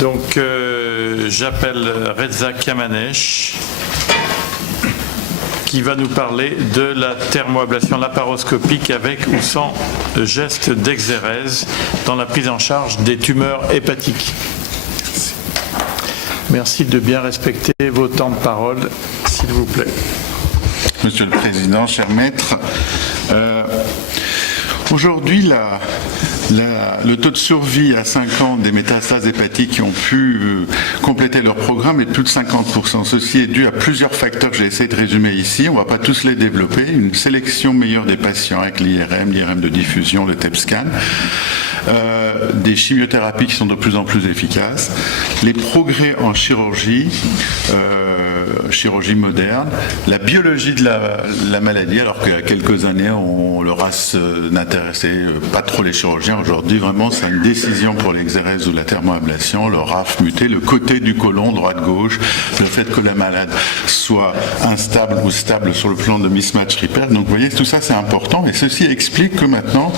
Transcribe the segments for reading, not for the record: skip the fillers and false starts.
Donc, j'appelle Reza Kamanesh qui va nous parler de la thermoablation laparoscopique avec ou sans geste d'exérèse dans la prise en charge des tumeurs hépatiques. Merci de bien respecter vos temps de parole, s'il vous plaît. Monsieur le Président, cher maître, aujourd'hui, le taux de survie à 5 ans des métastases hépatiques qui ont pu compléter leur programme est de plus de 50%. Ceci est dû à plusieurs facteurs que j'ai essayé de résumer ici. On ne va pas tous les développer. Une sélection meilleure des patients avec l'IRM de diffusion, le TEP-scan, des chimiothérapies qui sont de plus en plus efficaces, les progrès en chirurgie moderne, la biologie de la maladie, alors qu'il y a quelques années, le RAS n'intéressait pas trop les chirurgiens. Aujourd'hui, vraiment, c'est une décision pour l'exérèse ou la thermoablation, le RAF muté, le côté du côlon, droite-gauche, le fait que la malade soit instable ou stable sur le plan de mismatch repair. Donc, vous voyez, tout ça, c'est important. Et ceci explique que maintenant,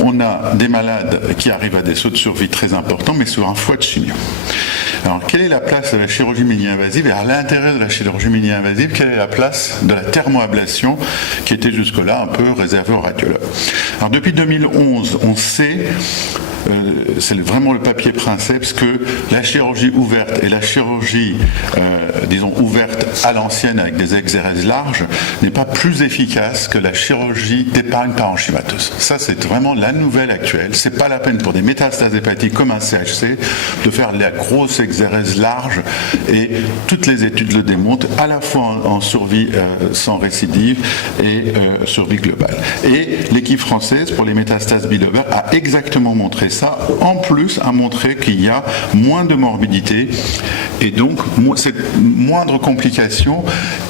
on a des malades qui arrivent à des sauts de survie très importants, mais sur un foie de chimio. Alors, quelle est la place de la chirurgie mini-invasive? Et à l'intérieur de la chirurgie mini-invasive, quelle est la place de la thermoablation qui était jusque-là un peu réservée aux radiologues? Alors, depuis 2011, on sait, c'est vraiment le papier princeps, que la chirurgie ouverte et la chirurgie, ouverte à l'ancienne avec des exérèses larges n'est pas plus efficace que la chirurgie d'épargne parenchymateuse. Ça, c'est vraiment la nouvelle actuelle. C'est pas la peine pour des métastases hépatiques comme un CHC de faire la grosse exérèse large, et toutes les études le démontrent, à la fois en survie sans récidive et survie globale. Et l'équipe française pour les métastases bilobères a exactement montré ça, en plus a montré qu'il y a moins de morbidité et donc cette moindre complication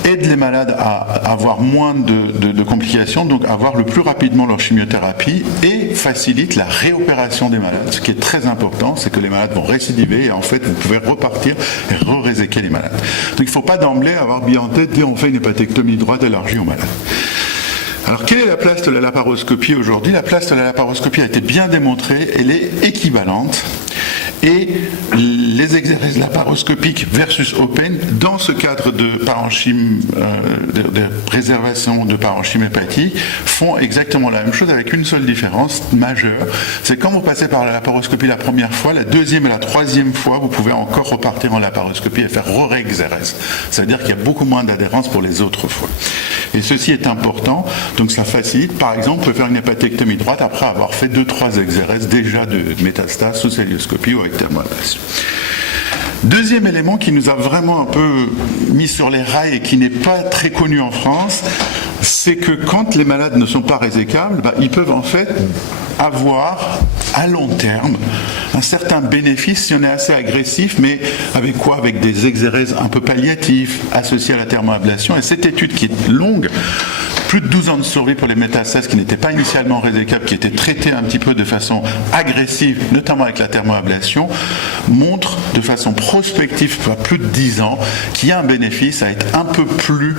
aide les malades à avoir moins de complications, donc avoir le plus rapidement leur chimiothérapie, et facilite la réopération des malades. Ce qui est très important, c'est que les malades vont récidiver et en fait vous pouvez repartir et réséquer les malades. Donc il ne faut pas d'emblée avoir bien en tête, dire on fait une hépatectomie droite élargie aux malades. Alors, quelle est la place de la laparoscopie aujourd'hui? La place de la laparoscopie a été bien démontrée, elle est équivalente. Et les exérèses laparoscopiques versus open, dans ce cadre de parenchyme, de préservation de parenchyme hépatique, font exactement la même chose avec une seule différence majeure. C'est quand vous passez par la laparoscopie la première fois, la deuxième et la troisième fois, vous pouvez encore repartir en laparoscopie et faire re-exérèse. Ça veut dire qu'il y a beaucoup moins d'adhérence pour les autres fois. Et ceci est important, donc ça facilite. Par exemple, on peut faire une hépatectomie droite après avoir fait 2-3 exérèses déjà de métastases sous célioscopie ou avec thermoablation. Deuxième élément qui nous a vraiment un peu mis sur les rails et qui n'est pas très connu en France, c'est que quand les malades ne sont pas résécables, ils peuvent en fait avoir à long terme un certain bénéfice si on est assez agressif, mais avec quoi? Avec des exérèses un peu palliatifs associés à la thermoablation. Et cette étude qui est longue, plus de 12 ans de survie pour les métastases qui n'étaient pas initialement résécables, qui étaient traitées un petit peu de façon agressive, notamment avec la thermoablation, montre de façon prospective, à plus de 10 ans, qu'il y a un bénéfice à être un peu plus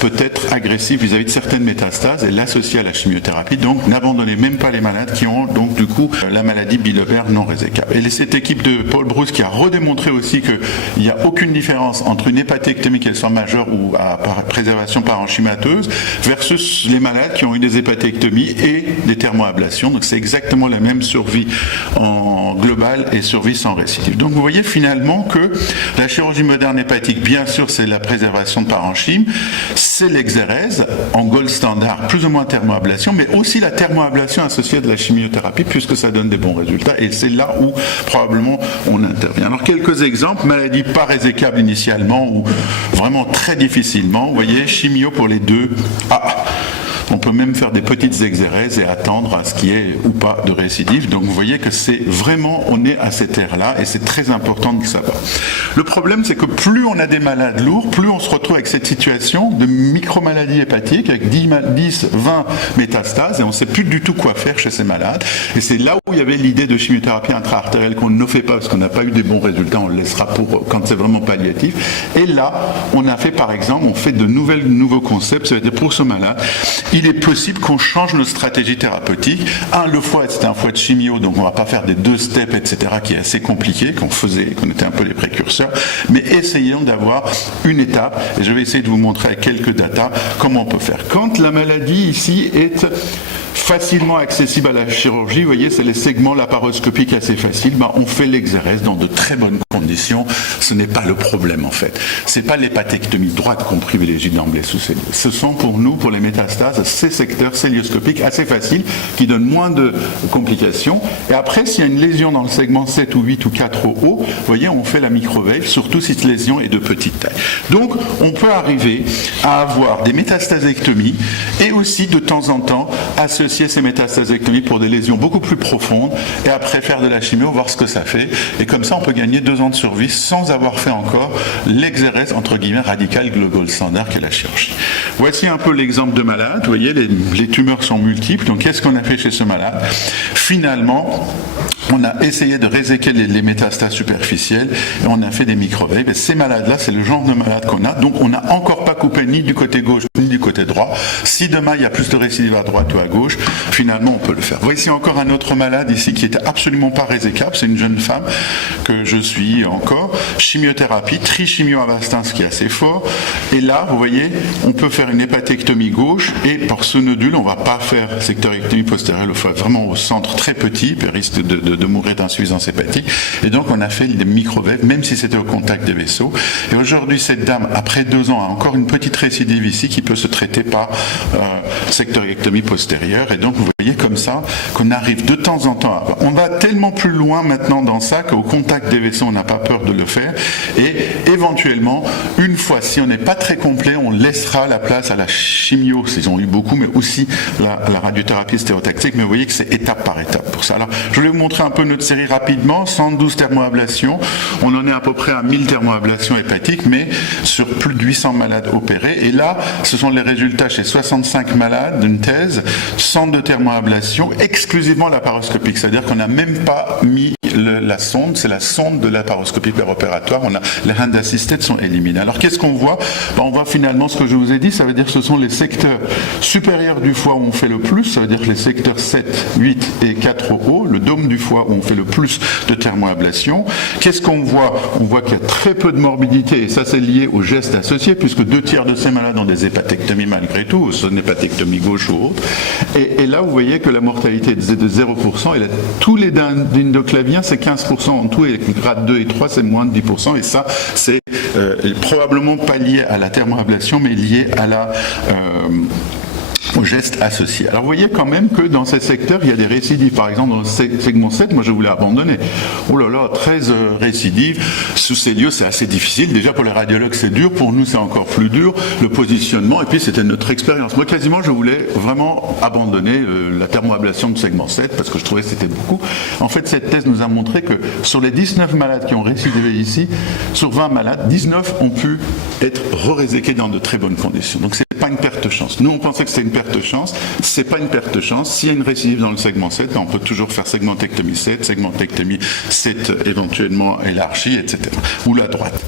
peut-être agressif vis-à-vis de certaines métastases et l'associer à la chimiothérapie. Donc n'abandonnez même pas les malades qui ont donc du coup la maladie bilobère non résécable. Et cette équipe de Paul Bruce qui a redémontré aussi qu'il n'y a aucune différence entre une hépatectomie, qu'elle soit majeure ou à préservation parenchymateuse, versus les malades qui ont eu des hépatectomies et des thermoablations. Donc c'est exactement la même survie en global et survie sans récidive. Donc vous voyez finalement que la chirurgie moderne hépatique, bien sûr, c'est la préservation de parenchyme, c'est l'exérèse en gold standard, plus ou moins thermoablation, mais aussi la thermoablation associée à de la chimiothérapie, puisque ça donne des bons résultats, et c'est là où probablement on intervient. Alors quelques exemples: maladie pas résécable initialement ou vraiment très difficilement, vous voyez, chimio pour les deux. On peut même faire des petites exérèses et attendre à ce qu'il y ait ou pas de récidive. Donc vous voyez que c'est vraiment, on est à cette ère-là et c'est très important de le savoir. Le problème, c'est que plus on a des malades lourds, plus on se retrouve avec cette situation de micromaladie hépatique avec 10, 20 métastases et on ne sait plus du tout quoi faire chez ces malades. Et c'est là où il y avait l'idée de chimiothérapie intra-artérielle qu'on ne fait pas parce qu'on n'a pas eu des bons résultats, on le laissera pour quand c'est vraiment palliatif. Et là, on a fait par exemple, on fait de nouveaux concepts, ça veut dire pour ce malade, il est possible qu'on change notre stratégie thérapeutique. Le foie, c'est un foie de chimio, donc on ne va pas faire des 2 steps, etc., qui est assez compliqué, qu'on était un peu les précurseurs, mais essayons d'avoir une étape, et je vais essayer de vous montrer avec quelques datas comment on peut faire. Quand la maladie ici est facilement accessible à la chirurgie, vous voyez, c'est les segments laparoscopiques assez faciles, on fait l'exérèse dans de très bonnes conditions, ce n'est pas le problème en fait. Ce n'est pas l'hépatectomie droite qu'on privilégie d'emblée sous cellule. Ce sont pour nous, pour les métastases, ces secteurs célioscopiques assez faciles qui donnent moins de complications. Et après, s'il y a une lésion dans le segment 7 ou 8 ou 4 au haut, vous voyez, on fait la microveive, surtout si cette lésion est de petite taille. Donc, on peut arriver à avoir des métastasectomies et aussi de temps en temps associer ces métastasectomies pour des lésions beaucoup plus profondes et après faire de la chimio, voir ce que ça fait. Et comme ça, on peut gagner 2 ans de survie sans avoir fait encore l'exérèse, entre guillemets, radicale global standard qui est la chirurgie. Voici un peu l'exemple de malade. Vous voyez, les tumeurs sont multiples. Donc, qu'est-ce qu'on a fait chez ce malade? Finalement, on a essayé de réséquer les métastases superficielles et on a fait des microveives. Et ces malades-là, c'est le genre de malade qu'on a. Donc, on n'a encore pas coupé ni du côté gauche ni du côté droit. Si demain, il y a plus de récidive à droite ou à gauche, finalement, on peut le faire. Voici encore un autre malade ici qui n'était absolument pas résécable. C'est une jeune femme que je suis encore. Chimiothérapie, trichimio-avastin, ce qui est assez fort. Et là, vous voyez, on peut faire une hépatectomie gauche et par ce nodule, on ne va pas faire sectorectomie postérieure, le foie vraiment au centre très petit, il risque de mourir d'insuffisance hépatique. Et donc, on a fait des microveives, même si c'était au contact des vaisseaux. Et aujourd'hui, cette dame, après 2 ans, a encore une petite récidive ici qui peut se traiter par sectorectomie postérieure. Et donc, vous voyez comme ça qu'on arrive de temps en temps à... On va tellement plus loin maintenant dans ça qu'au contact des vaisseaux, on n'a pas peur de le faire. Et éventuellement, une fois, si on n'est pas très complet, on laissera la place à la chimio, ils ont eu beaucoup, mais aussi la radiothérapie stéréotactique. Mais vous voyez que c'est étape par étape pour ça. Alors, je vais vous montrer un peu notre série rapidement. 112 thermoablations. On en est à peu près à 1000 thermoablations hépatiques, mais sur plus de 800 malades opérés. Et là, ce sont les résultats chez 65 malades d'une thèse, 102 thermoablations, exclusivement laparoscopique. C'est-à-dire qu'on n'a même pas mis la sonde, c'est la sonde de laparoscopie préopératoire. Les hand assisted sont éliminés. Alors, qu'est-ce qu'on voit? On voit finalement ce que je vous ai dit, ça veut dire que ce sont les secteurs supérieurs du foie où on fait le plus, ça veut dire que les secteurs 7, 8 et 4 au haut, le dôme du foie où on fait le plus de thermoablation. Qu'est-ce qu'on voit? On voit qu'il y a très peu de morbidité, et ça c'est lié aux gestes associés, puisque 2/3 de ces malades ont des hépatectomies malgré tout, soit une hépatectomie gauche ou autre. Et là, vous voyez que la mortalité est de 0%, et là, tous les d'endoclavien, c'est 15% en tout, et les grades 2 et 3, c'est moins de 10%, et ça, c'est probablement pas lié à la thermoablation, mais lié à aux gestes associés. Alors vous voyez quand même que dans ces secteurs, il y a des récidives. Par exemple, dans le segment 7, moi je voulais abandonner. Oh là là, 13 récidives. Sous cellio, c'est assez difficile. Déjà pour les radiologues, c'est dur. Pour nous, c'est encore plus dur. Le positionnement, et puis c'était notre expérience. Moi, quasiment, je voulais vraiment abandonner la thermoablation de segment 7 parce que je trouvais que c'était beaucoup. En fait, cette thèse nous a montré que sur les 19 malades qui ont récidivé ici, sur 20 malades, 19 ont pu être re-réséqués dans de très bonnes conditions. Donc, c'est pas une perte de chance. Nous, on pensait que c'était une perte de chance. C'est pas une perte de chance. S'il y a une récidive dans le segment 7, on peut toujours faire segmentectomie 7, segmentectomie 7 éventuellement élargie, etc. Ou la droite.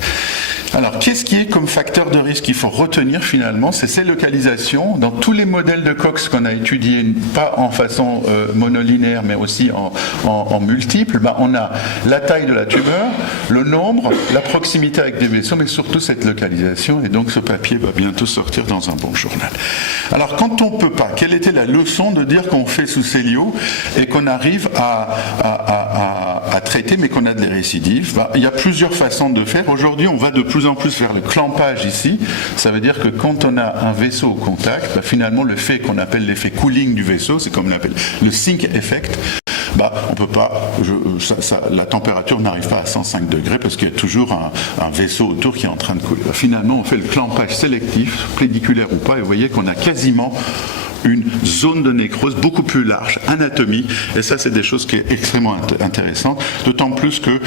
Alors, qu'est-ce qui est comme facteur de risque qu'il faut retenir finalement? C'est ces localisations. Dans tous les modèles de Cox qu'on a étudiés, pas en façon monolinéaire, mais aussi en multiple, on a la taille de la tumeur, le nombre, la proximité avec des vaisseaux, mais surtout cette localisation. Et donc, ce papier va bientôt sortir dans un bon journal. Alors, quand on ne peut pas, quelle était la leçon de dire qu'on fait sous cellio et qu'on arrive à traiter, mais qu'on a des récidives? Il y a plusieurs façons de faire. Aujourd'hui, on va de plus en plus vers le clampage ici. Ça veut dire que quand on a un vaisseau au contact, finalement, le fait qu'on appelle l'effet cooling du vaisseau, c'est comme on l'appelle le sink effect, on peut pas, la température n'arrive pas à 105 degrés parce qu'il y a toujours un vaisseau autour qui est en train de couler. Finalement, on fait le clampage sélectif, pédiculaire ou pas, et vous voyez qu'on a quasiment une zone de nécrose beaucoup plus large, anatomique, et ça c'est des choses qui est extrêmement intéressantes, d'autant plus que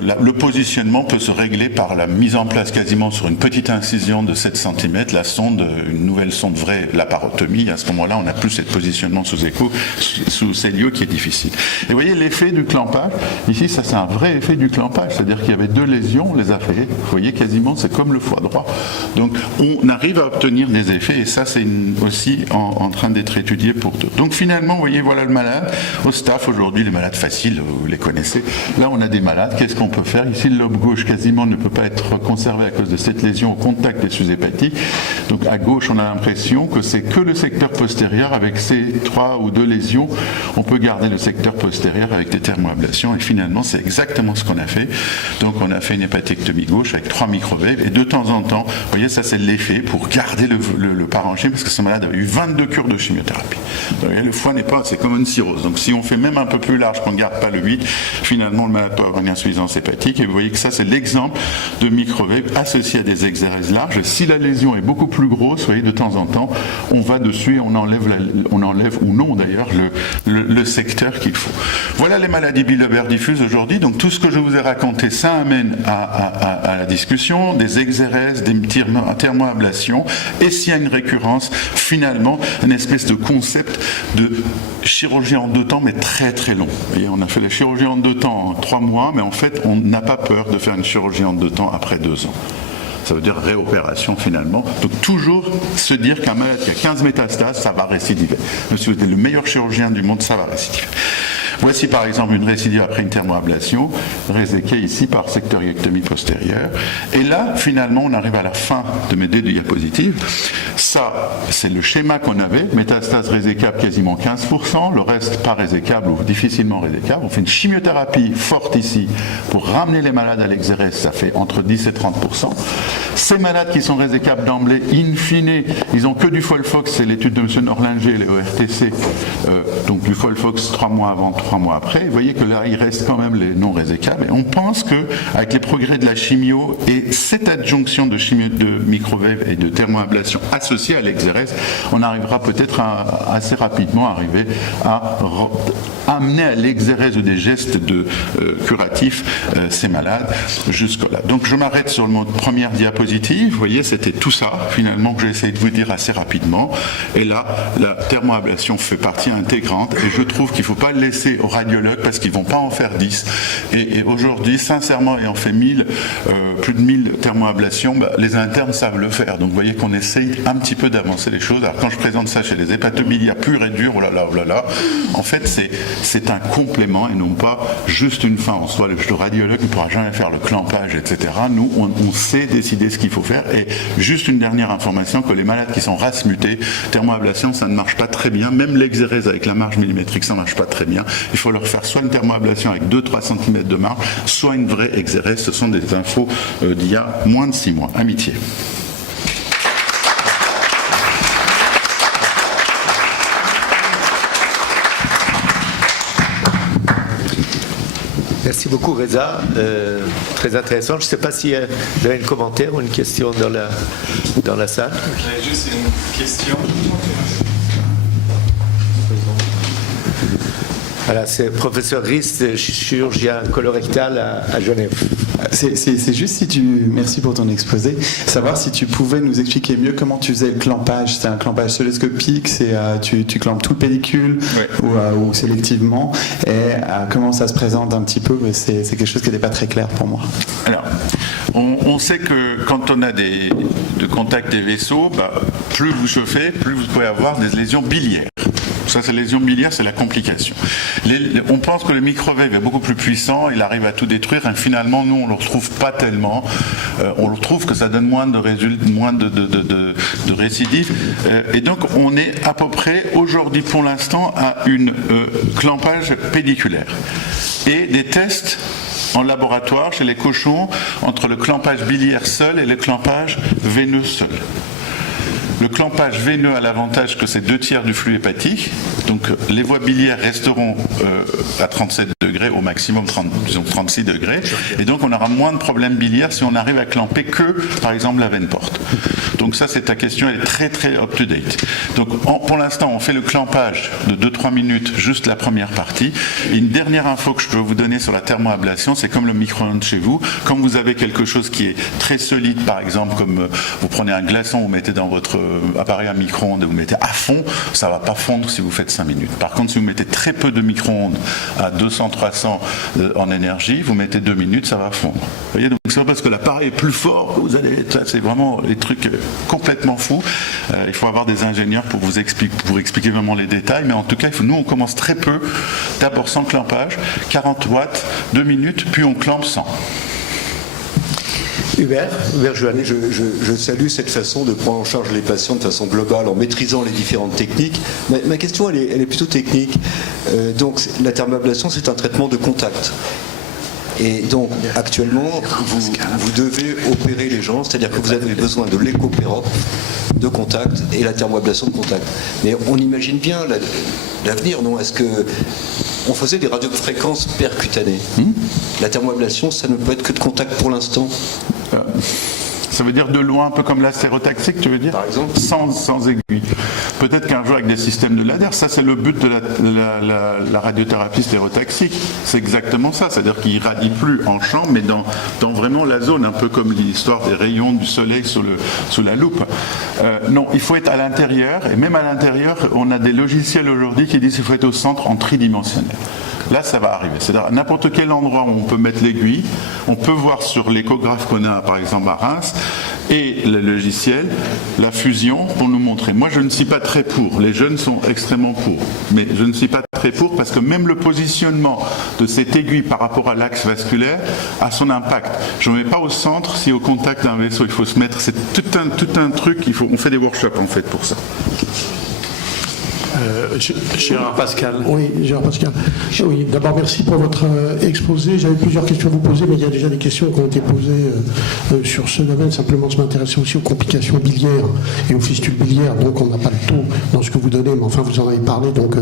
le positionnement peut se régler par la mise en place quasiment sur une petite incision de 7 cm, la sonde, une nouvelle sonde vraie laparotomie, à ce moment-là on n'a plus ce positionnement sous écho, sous cellio qui est difficile. Et vous voyez l'effet du clampage, ici ça c'est un vrai effet du clampage, c'est-à-dire qu'il y avait 2 lésions, on les a fait, vous voyez quasiment c'est comme le foie droit, donc on arrive à obtenir des effets, et ça c'est aussi en train d'être étudié pour d'autres. Donc finalement, vous voyez, voilà le malade. Au staff, aujourd'hui, les malades faciles, vous les connaissez. Là, on a des malades. Qu'est-ce qu'on peut faire? Ici, le lobe gauche quasiment ne peut pas être conservé à cause de cette lésion au contact des sues hépatiques. Donc à gauche, on a l'impression que c'est que le secteur postérieur. Avec ces 3 ou 2 lésions, on peut garder le secteur postérieur avec des thermoablations. Et finalement, c'est exactement ce qu'on a fait. Donc on a fait une hépatectomie gauche avec 3 microvèves. Et de temps en temps, vous voyez, ça c'est l'effet pour garder le parenchyme, parce que ce malade avait eu 22 cures de chimiothérapie. Donc, le foie n'est pas, c'est comme une cirrhose. Donc si on fait même un peu plus large, qu'on ne garde pas le 8, finalement le malade peut avoir une insuffisance hépatique. Et vous voyez que ça c'est l'exemple de microvèves associés à des exérèses larges. Si la lésion est beaucoup plus grosse, vous voyez, de temps en temps, on va dessus et on enlève ou non d'ailleurs le secteur qu'il faut. Voilà les maladies bilobères diffuses aujourd'hui. Donc tout ce que je vous ai raconté, ça amène à la discussion des exérèses, des thermoablations, et s'il y a une récurrence, finalement, une espèce de concept de chirurgie en 2 temps, mais très très long. Vous voyez, on a fait la chirurgie en 2 temps en 3 mois, mais en fait, on n'a pas peur de faire une chirurgie en 2 temps après 2 ans. Ça veut dire réopération finalement. Donc toujours se dire qu'un malade qui a 15 métastases, ça va récidiver. Même si vous êtes le meilleur chirurgien du monde, ça va récidiver. Voici par exemple une récidive après une thermoablation, réséquée ici par sectoriectomie postérieure. Et là, finalement, on arrive à la fin de mes 2 diapositives. Ça, c'est le schéma qu'on avait. Métastase résécable quasiment 15%, le reste pas résécable ou difficilement résécable. On fait une chimiothérapie forte ici pour ramener les malades à l'exérèse, ça fait entre 10 et 30%. Ces malades qui sont résécables d'emblée, in fine, ils n'ont que du Folfox, c'est l'étude de M. Norlinger, les ORTC, donc du Folfox 3 mois avant, 3 mois après. Vous voyez que là, il reste quand même les non résécables. Et on pense qu'avec les progrès de la chimio et cette adjonction de microvèves et de thermoablation associée à l'exérèse, on arrivera peut-être assez rapidement à amener à l'exérèse des gestes curatifs ces malades jusque-là. Donc je m'arrête sur mon première diapositive. Vous voyez, c'était tout ça, finalement, que j'ai essayé de vous dire assez rapidement. Et là, la thermoablation fait partie intégrante. Et je trouve qu'il ne faut pas le laisser aux radiologues parce qu'ils ne vont pas en faire 10. Et aujourd'hui, sincèrement, ayant fait plus de 1000 thermoablations, les internes savent le faire. Donc vous voyez qu'on essaye un petit peu d'avancer les choses. Alors quand je présente ça chez les hépatobiliaires purs et durs, oh là là, en fait, c'est un complément et non pas juste une fin en soi. Le radiologue ne pourra jamais faire le clampage, etc. Nous, on sait décider ce qu'il faut faire. Et juste une dernière information, que les malades qui sont race mutée, thermoablation, ça ne marche pas très bien. Même l'exérèse avec la marge millimétrique, ça ne marche pas très bien. Il faut leur faire soit une thermoablation avec 2-3 cm de marge, soit une vraie exérèse. Ce sont des infos d'il y a moins de 6 mois. Amitié. Merci beaucoup Reza, très intéressant. Je ne sais pas si vous avez un commentaire ou une question dans la salle. J'avais juste une question. Voilà, c'est le professeur Rist, chirurgien colorectal à Genève. C'est juste merci pour ton exposé, savoir si tu pouvais nous expliquer mieux comment tu faisais le clampage. C'est un clampage cystoscopique, tu clampes tout le pédicule, ouais, ou sélectivement, et comment ça se présente un petit peu, mais c'est quelque chose qui n'était pas très clair pour moi. Alors, on sait que quand on a de contact des vaisseaux, plus vous chauffez, plus vous pouvez avoir des lésions biliaires. Ça, c'est lésion biliaire, c'est la complication. On pense que le microvève est beaucoup plus puissant, il arrive à tout détruire, et finalement, nous, on ne le retrouve pas tellement. On le trouve que ça donne moins de récidives. Et donc, on est à peu près, aujourd'hui, pour l'instant, à une clampage pédiculaire. Et des tests en laboratoire, chez les cochons, entre le clampage biliaire seul et le clampage veineux seul. Le clampage veineux a l'avantage que c'est 2/3 du flux hépatique, donc les voies biliaires resteront à 37 degrés, au maximum 36 degrés, et donc on aura moins de problèmes biliaires si on arrive à clamper que, par exemple, la veine porte. Donc ça, c'est ta question, elle est très très up-to-date. Donc pour l'instant, on fait le clampage de 2-3 minutes, juste la première partie. Et une dernière info que je peux vous donner sur la thermoablation, c'est comme le micro-ondes chez vous. Quand vous avez quelque chose qui est très solide, par exemple, comme vous prenez un glaçon, vous mettez dans votre appareil à micro-ondes et vous mettez à fond, ça ne va pas fondre si vous faites 5 minutes. Par contre, si vous mettez très peu de micro-ondes à 200-300 en énergie, vous mettez 2 minutes, ça va fondre. Vous voyez, donc c'est pas parce que l'appareil est plus fort que vous allez être là. C'est vraiment des trucs complètement fous. Il faut avoir des ingénieurs pour vous expliquer vraiment les détails, mais en tout cas, nous on commence très peu, d'abord sans clampage, 40 watts, 2 minutes, puis on clampe 100. Hubert Joannet. Je salue cette façon de prendre en charge les patients de façon globale en maîtrisant les différentes techniques. Ma question, elle est plutôt technique. Donc, la thermoablation, c'est un traitement de contact. Et donc, actuellement, vous devez opérer les gens, c'est-à-dire que vous avez besoin de l'éco-pérope de contact et la thermoablation de contact. Mais on imagine bien l'avenir, non? Est-ce que on faisait des radiofréquences percutanées? La thermoablation, ça ne peut être que de contact pour l'instant. Ça veut dire de loin, un peu comme la stéréotaxique, tu veux dire? Par exemple. Sans aiguille. Peut-être qu'un jour avec des systèmes de laser, ça c'est le but de la radiothérapie stéréotaxique. C'est exactement ça, c'est-à-dire qu'il irradie plus en champ, mais dans vraiment la zone, un peu comme l'histoire des rayons du soleil sous la loupe. Non, il faut être à l'intérieur, et même à l'intérieur, on a des logiciels aujourd'hui qui disent qu'il faut être au centre en tridimensionnel. Là, ça va arriver. C'est-à-dire à n'importe quel endroit où on peut mettre l'aiguille, on peut voir sur l'échographe qu'on a, par exemple, à Reims, et le logiciel, la fusion pour nous montrer. Moi, je ne suis pas très pour. Les jeunes sont extrêmement pour. Mais je ne suis pas très pour parce que même le positionnement de cette aiguille par rapport à l'axe vasculaire a son impact. Je ne mets pas au centre si au contact d'un vaisseau il faut se mettre. C'est tout un truc. On fait des workshops, en fait, pour ça. Gérard Pascal. Oui, Gérard Pascal. Oui, d'abord merci pour votre exposé. J'avais plusieurs questions à vous poser, mais il y a déjà des questions qui ont été posées sur ce domaine. Simplement, je m'intéressais aussi aux complications biliaires et aux fistules biliaires. Donc, on n'a pas le taux dans ce que vous donnez, mais enfin, vous en avez parlé. Donc,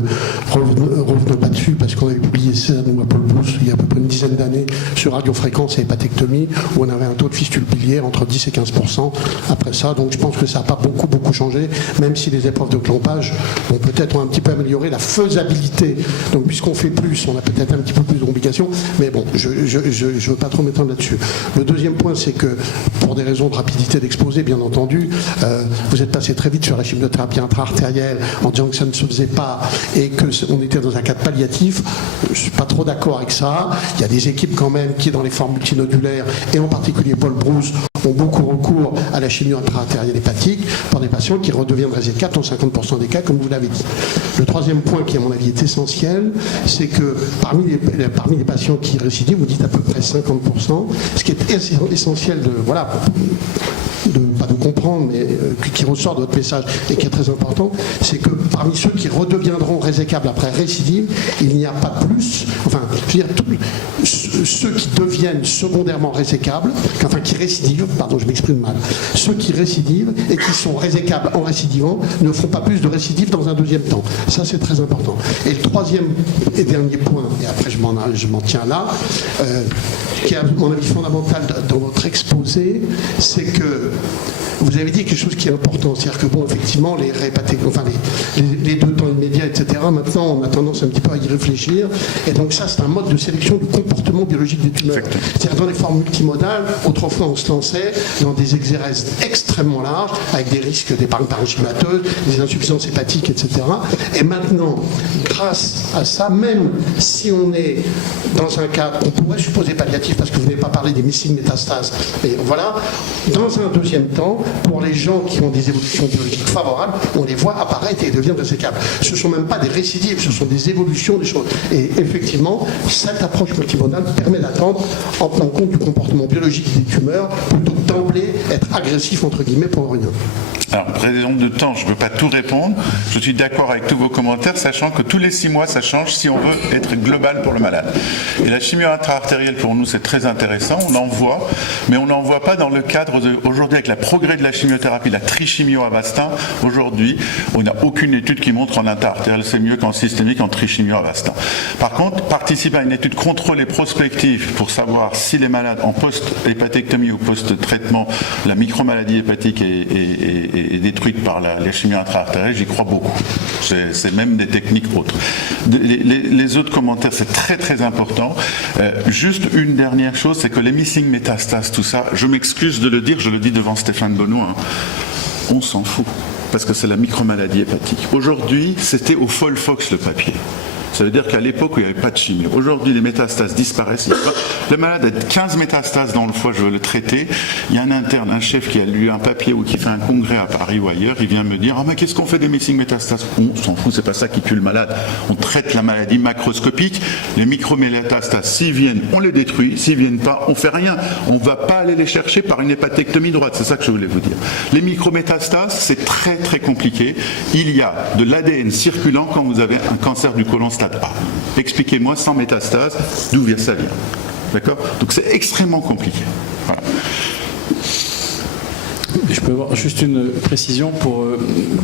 revenons pas dessus, parce qu'on avait publié ça, nous, à Paul Brousse, il y a à peu près une dizaine d'années, sur radiofréquence et hépatectomie, où on avait un taux de fistules biliaires entre 10 et 15% après ça. Donc, je pense que ça n'a pas beaucoup changé, même si les épreuves de clampage ont peut-être un petit peu amélioré la faisabilité. Donc, puisqu'on fait plus, on a peut-être un petit peu plus d'obligations, mais bon, je ne veux pas trop m'étendre là-dessus. Le deuxième point, c'est que, pour des raisons de rapidité d'exposé, bien entendu, vous êtes passé très vite sur la chimiothérapie intra-artérielle en disant que ça ne se faisait pas et qu'on était dans un cadre palliatif. Je ne suis pas trop d'accord avec ça. Il y a des équipes quand même qui, dans les formes multinodulaires, et en particulier Paul Brousse, ont beaucoup recours à la chimio intra-artérielle hépatique pour des patients qui redeviennent résécables dans 50% des cas, comme vous l'avez dit. Le troisième point qui, à mon avis, est essentiel, c'est que parmi les patients qui récidivent, vous dites à peu près 50%, ce qui est essentiel de comprendre, mais qui ressort de votre message et qui est très important, c'est que parmi ceux qui redeviendront résécables après récidive, il n'y a pas plus, enfin, je veux dire, ceux qui deviennent secondairement résécables, enfin qui récidivent, pardon, je m'exprime mal, ceux qui récidivent et qui sont résécables en récidivant ne feront pas plus de récidives dans un deuxième temps. Ça, c'est très important. Et le troisième et dernier point, et après je m'en tiens là, qui est à mon avis fondamental dans votre exposé, c'est que vous avez dit quelque chose qui est important, c'est-à-dire que, bon, effectivement, les deux temps immédiats, etc., maintenant, on a tendance un petit peu à y réfléchir, et donc ça, c'est un mode de sélection du comportement biologique des tumeurs. C'est-à-dire, dans les formes multimodales, autrefois, on se lançait dans des exérèses extrêmement larges, avec des risques d'épargne parenchymateuse, des insuffisances hépatiques, etc. Et maintenant, grâce à ça, même si on est dans un cas, on pourrait supposer palliatif, parce que vous n'avez pas parlé des missing métastases, mais voilà, dans un deuxième temps, pour les gens qui ont des évolutions biologiques favorables, on les voit apparaître et deviennent résécables. Ce ne sont même pas des récidives, ce sont des évolutions des choses. Et effectivement, cette approche multimodale permet d'attendre en tenant compte du comportement biologique des tumeurs, plutôt que d'emblée être agressif, entre guillemets, pour rien. Alors, raison de temps, je ne peux pas tout répondre. Je suis d'accord avec tous vos commentaires, sachant que tous les 6 mois, ça change si on veut être global pour le malade. Et la chimio intra-artérielle, pour nous, c'est très intéressant. On en voit, mais on n'en voit pas dans le cadre aujourd'hui, avec la progrès de la chimiothérapie, la trichimio Avastin. Aujourd'hui, on n'a aucune étude qui montre en intra-artérielle, c'est mieux qu'en systémique, en trichimio Avastin. Par contre, participer à une étude contrôlée prospective pour savoir si les malades en post-hépatectomie ou post-traitement, la micromaladie hépatique est détruite par la chimio intra-artérielle, j'y crois beaucoup. C'est même des techniques autres. Les autres commentaires, c'est très très important. Juste une dernière chose, c'est que les missing métastases, tout ça, je m'excuse de le dire, je le dis devant Stéphane Benoît, on s'en fout, parce que c'est la micromaladie hépatique. Aujourd'hui, c'était au Folfox le papier. Ça veut dire qu'à l'époque où il n'y avait pas de chimie. Aujourd'hui, les métastases disparaissent. Le malade a 15 métastases dans le foie, je veux le traiter. Il y a un interne, un chef qui a lu un papier ou qui fait un congrès à Paris ou ailleurs, il vient me dire « Ah mais qu'est-ce qu'on fait des missing métastases ?» On s'en fout, c'est pas ça qui tue le malade. On traite la maladie macroscopique. Les micrométastases, s'ils viennent, on les détruit. S'ils viennent pas, on fait rien. On va pas aller les chercher par une hépatectomie droite. C'est ça que je voulais vous dire. Les micrométastases, c'est très très compliqué. Il y a de l'ADN circulant quand vous avez un cancer du côlon stade A. Expliquez-moi, sans métastase, d'où vient ça vient. D'accord ? Donc c'est extrêmement compliqué. Voilà. Je peux avoir juste une précision pour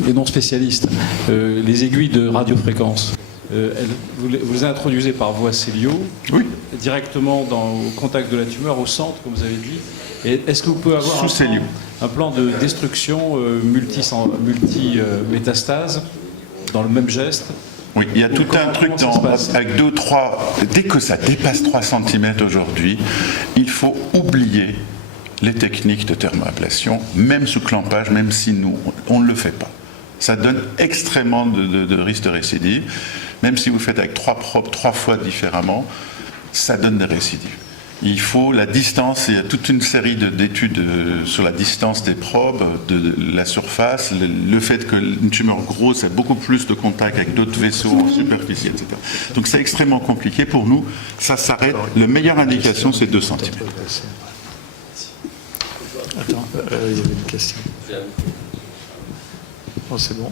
les non-spécialistes. Les aiguilles de radiofréquence, vous les introduisez par voie cellio, Oui. directement au contact de la tumeur, au centre, comme vous avez dit. Et est-ce que vous pouvez avoir un plan de destruction multi-métastase dans le même geste? Oui, il y a tout un truc avec 2 ou 3... Dès que ça dépasse 3 cm aujourd'hui, il faut oublier les techniques de thermoablation, même sous clampage, même si nous, on ne le fait pas. Ça donne extrêmement de risque de récidive. Même si vous faites avec 3 probes 3 fois différemment, ça donne des récidives. Il faut la distance, il y a toute une série d'études sur la distance des probes, de la surface, le fait qu'une tumeur grosse a beaucoup plus de contact avec d'autres vaisseaux en superficie, etc. Donc c'est extrêmement compliqué pour nous, ça s'arrête. La meilleure indication, c'est 2 cm. Attends, il y avait une question. Oh, c'est bon.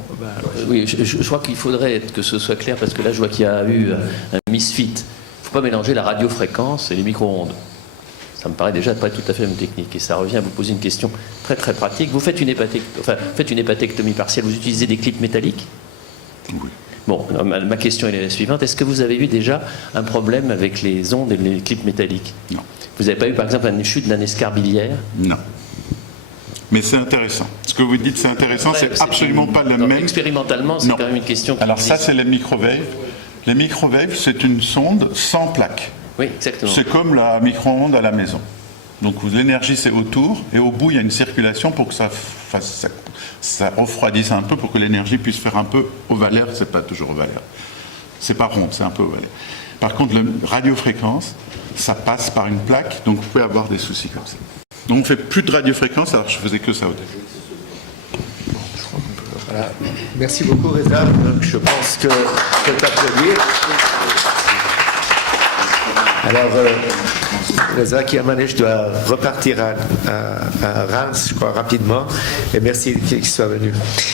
Oui, je crois qu'il faudrait que ce soit clair, parce que là, je vois qu'il y a eu un misfit. Il ne faut pas mélanger la radiofréquence et les micro-ondes. Ça me paraît déjà pas tout à fait la même technique. Et ça revient à vous poser une question très très pratique. Vous faites une hépatectomie partielle, vous utilisez des clips métalliques? Oui. Bon, ma question est la suivante. Est-ce que vous avez eu déjà un problème avec les ondes et les clips métalliques? Non. Vous n'avez pas eu par exemple une chute d'un escarbiliaire? Non. Mais c'est intéressant. Ce que vous dites, c'est intéressant, c'est absolument pas la même... Expérimentalement, c'est quand même une question... Alors ça, c'est les microwaves. Les microwaves, c'est une sonde sans plaque. Oui, exactement. C'est comme la micro-onde à la maison. Donc l'énergie, c'est autour, et au bout, il y a une circulation pour que ça refroidisse un peu, pour que l'énergie puisse faire un peu ovalaire. C'est pas toujours ovalaire. C'est pas rond, c'est un peu ovalaire. Par contre, la radiofréquence, ça passe par une plaque, donc vous pouvez avoir des soucis comme ça. Donc on ne fait plus de radiofréquence, alors je faisais que ça au début. Voilà. Merci beaucoup, Reza. Donc, je pense que je peux t'applaudir. Alors, Reza Kiamane, je dois repartir à Reims, je crois, rapidement. Et merci qu'il soit venu.